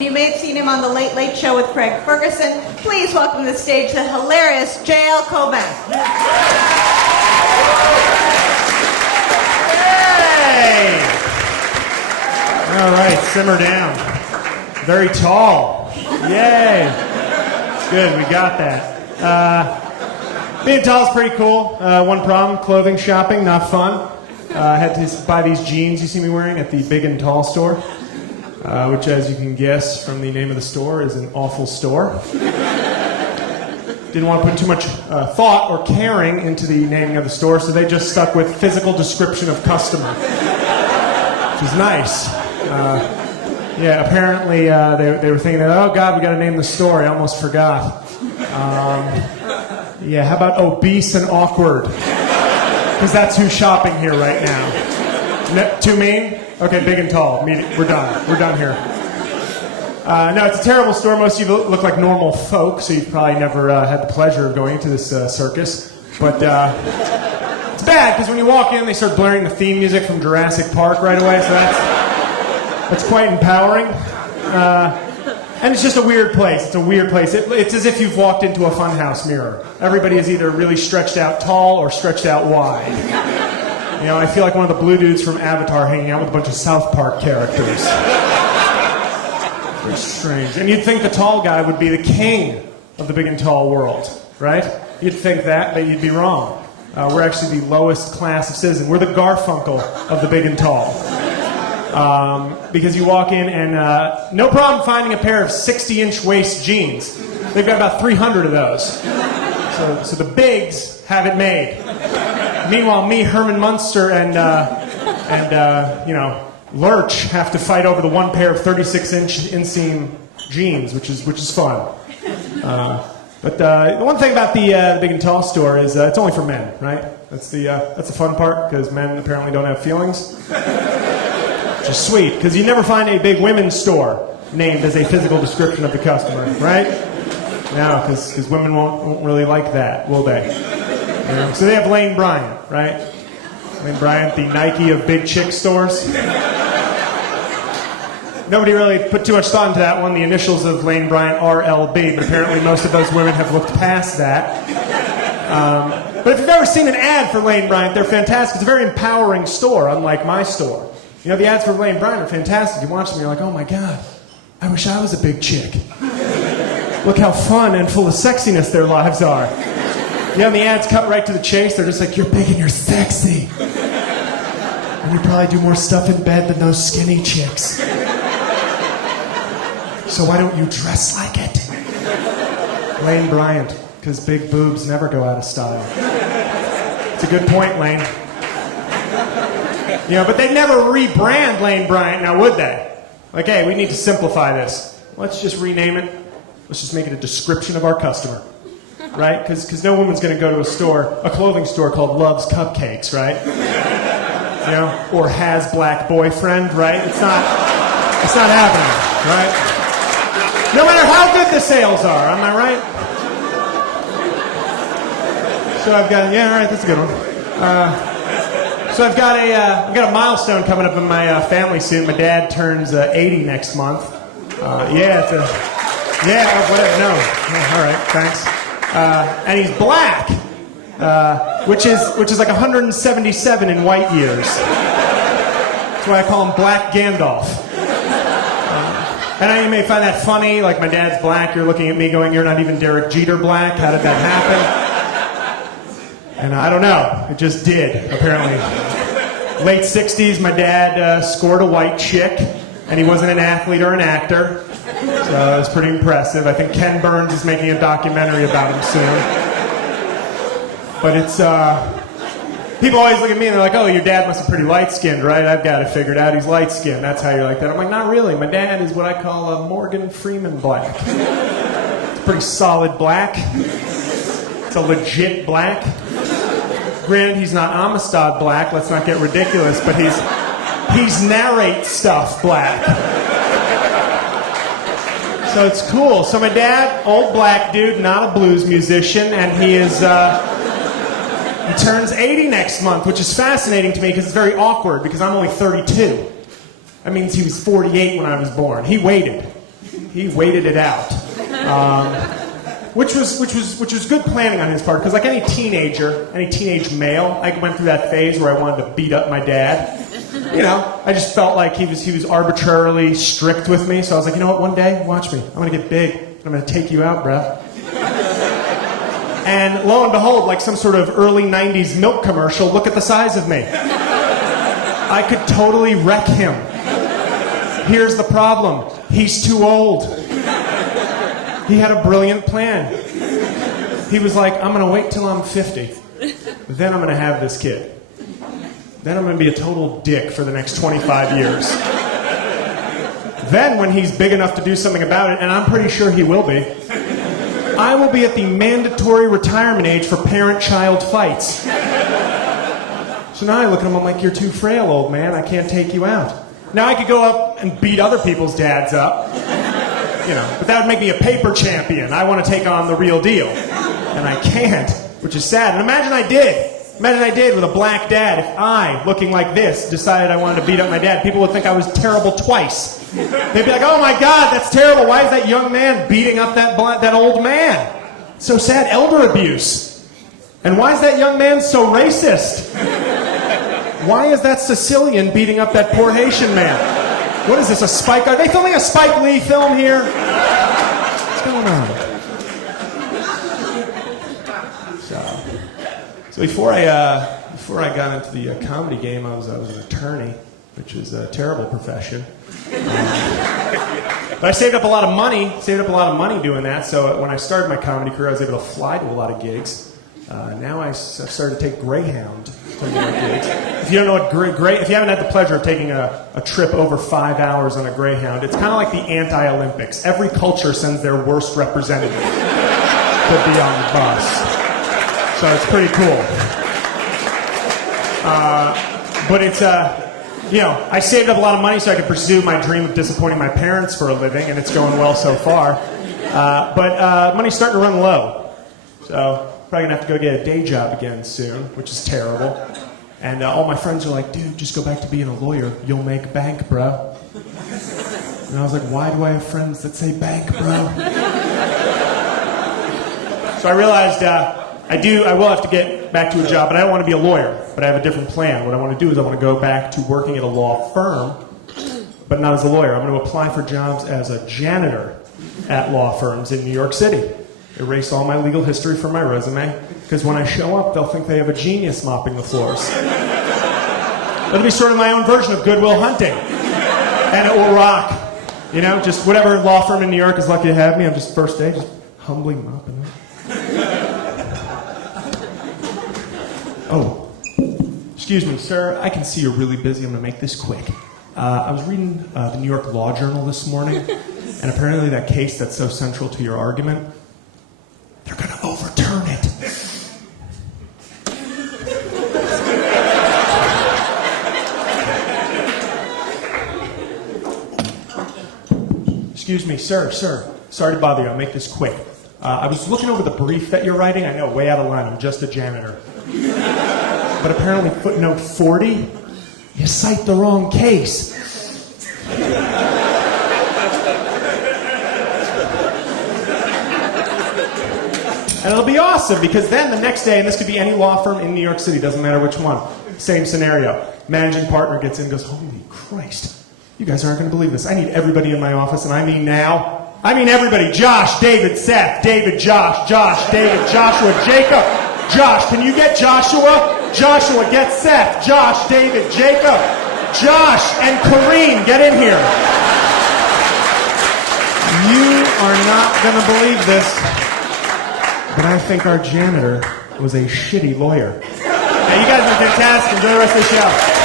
You may have seen him on The Late Late Show with Craig Ferguson. Please welcome to the stage the hilarious J.L. Cauvin. Hey! All right, simmer down. Very tall. Yay! Good, we got that. Being tall is pretty cool. One problem, clothing shopping, not fun. I had to buy these jeans you see me wearing at the Big and Tall store, which, as you can guess from the name of the store, is an awful store. Didn't want to put too much thought or caring into the naming of the store, so they just stuck with physical description of customer, which is nice. Yeah, apparently they were thinking that, oh God, we got to name the store. I almost forgot. Yeah, how about obese and awkward? Because that's who's shopping here right now. Too mean? Okay, Big and Tall. We're done. We're done here. No, it's a terrible store. Most of you look like normal folk, so you've probably never had the pleasure of going to this circus. But it's bad, because when you walk in, they start blaring the theme music from Jurassic Park right away, so that's quite empowering. And it's just a weird place. It's a weird place. It's as if you've walked into a funhouse mirror. Everybody is either really stretched out tall or stretched out wide. You know, I feel like one of the blue dudes from Avatar hanging out with a bunch of South Park characters. Very strange. And you'd think the tall guy would be the king of the Big and Tall world, right? You'd think that, but you'd be wrong. We're actually the lowest class of citizen. We're the Garfunkel of the Big and Tall. Because you walk in and no problem finding a pair of 60-inch waist jeans. They've got about 300 of those. So the bigs have it made. Meanwhile, me, Herman Munster, and Lurch have to fight over the one pair of 36-inch inseam jeans, which is fun. But the one thing about the Big and Tall store is it's only for men, right? That's the fun part, because men apparently don't have feelings. Which is sweet, because you never find a big women's store named as a physical description of the customer, right? No, because women won't really like that, will they? You know? So they have Lane Bryant, right? Lane Bryant, the Nike of big chick stores. Nobody really put too much thought into that one. The initials of Lane Bryant are LB, but apparently most of those women have looked past that. But if you've ever seen an ad for Lane Bryant, they're fantastic. It's a very empowering store, unlike my store. You know, the ads for Lane Bryant are fantastic. You watch them, you're like, oh my God, I wish I was a big chick. Look how fun and full of sexiness their lives are. Yeah, and the ads cut right to the chase. They're just like, you're big and you're sexy. And you probably do more stuff in bed than those skinny chicks. So why don't you dress like it? Lane Bryant, because big boobs never go out of style. It's a good point, Lane. You know, but they'd never rebrand Lane Bryant, now would they? Like, hey, we need to simplify this. Let's just rename it. Let's just make it a description of our customer, right? Because no woman's going to go to a clothing store called Love's Cupcakes, right? You know, or Has Black Boyfriend, right? It's not happening, right? No matter how good the sales are, am I right? So I've got, yeah, all right, that's a good one. So I've got a milestone coming up in my family soon. My dad turns 80 next month. Whatever. No, all right, thanks. And he's black, which is like 177 in white years. That's why I call him Black Gandalf. And you may find that funny. Like, my dad's black. You're looking at me going, "You're not even Derek Jeter black. How did that happen?" And I don't know. It just did, apparently. Late 60s, my dad scored a white chick, and he wasn't an athlete or an actor. So it was pretty impressive. I think Ken Burns is making a documentary about him soon. But it's, people always look at me and they're like, oh, your dad must be pretty light-skinned, right? I've got it figured out. He's light-skinned. That's how you're like that. I'm like, not really. My dad is what I call a Morgan Freeman black. It's pretty solid black. It's a legit black. Granted, he's not Amistad black, let's not get ridiculous, but he's narrate stuff black. So it's cool. So my dad, old black dude, not a blues musician, and he turns 80 next month, which is fascinating to me because it's very awkward because I'm only 32. That means he was 48 when I was born. He waited. he waited it out. Which was good planning on his part, because like any teenage male, I went through that phase where I wanted to beat up my dad. You know, I just felt like he was arbitrarily strict with me, so I was like, you know what, one day, watch me. I'm gonna get big, and I'm gonna take you out, bruh. And lo and behold, like some sort of early 90s milk commercial, look at the size of me. I could totally wreck him. Here's the problem. He's too old. He had a brilliant plan. He was like, I'm going to wait till I'm 50. Then I'm going to have this kid. Then I'm going to be a total dick for the next 25 years. Then when he's big enough to do something about it, and I'm pretty sure he will be, I will be at the mandatory retirement age for parent-child fights. So now I look at him, I'm like, you're too frail, old man. I can't take you out. Now I could go up and beat other people's dads up. You know, but that would make me a paper champion. I want to take on the real deal. And I can't, which is sad. And imagine I did. Imagine I did with a black dad. If I, looking like this, decided I wanted to beat up my dad, people would think I was terrible twice. They'd be like, oh my God, that's terrible. Why is that young man beating up that old man? So sad. Elder abuse. And why is that young man so racist? Why is that Sicilian beating up that poor Haitian man? What is this, a Spike? Are they filming a Spike Lee film here? What's going on? So before I got into the comedy game, I was an attorney, which is a terrible profession. But I saved up a lot of money doing that. So when I started my comedy career, I was able to fly to a lot of gigs. Now I've started to take Greyhound to more gigs. If you don't know what if you haven't had the pleasure of taking a trip over 5 hours on a Greyhound, it's kind of like the anti-Olympics. Every culture sends their worst representative to be on the bus. So it's pretty cool. But it's, I saved up a lot of money so I could pursue my dream of disappointing my parents for a living, and it's going well so far. But money's starting to run low. So probably going to have to go get a day job again soon, which is terrible. And all my friends are like, dude, just go back to being a lawyer. You'll make bank, bro. And I was like, why do I have friends that say bank, bro? So I realized I will have to get back to a job, but I don't want to be a lawyer. But I have a different plan. What I want to do is I want to go back to working at a law firm, but not as a lawyer. I'm going to apply for jobs as a janitor at law firms in New York City. Erase all my legal history from my resume, because when I show up, they'll think they have a genius mopping the floors. It'll be sort of my own version of Good Will Hunting. And it will rock. You know, just whatever law firm in New York is lucky to have me, I'm just first day, just humbly mopping it. Oh, excuse me, sir. I can see you're really busy. I'm going to make this quick. I was reading the New York Law Journal this morning, and apparently that case that's so central to your argument, they're going to overturn it. Excuse me, sir. Sorry to bother you. I'll make this quick. I was looking over the brief that you're writing. I know, way out of line. I'm just a janitor. But apparently footnote 40, you cite the wrong case. And it'll be awesome, because then the next day, and this could be any law firm in New York City, doesn't matter which one, same scenario. Managing partner gets in and goes, holy Christ, you guys aren't going to believe this. I need everybody in my office, and I mean now. I mean everybody. Josh, David, Seth, David, Josh, David, Joshua, Jacob. Josh, can you get Joshua? Joshua, get Seth. Josh, David, Jacob. Josh and Kareem, get in here. You are not going to believe this, but I think our janitor was a shitty lawyer. Hey, you guys are fantastic. Enjoy the rest of the show.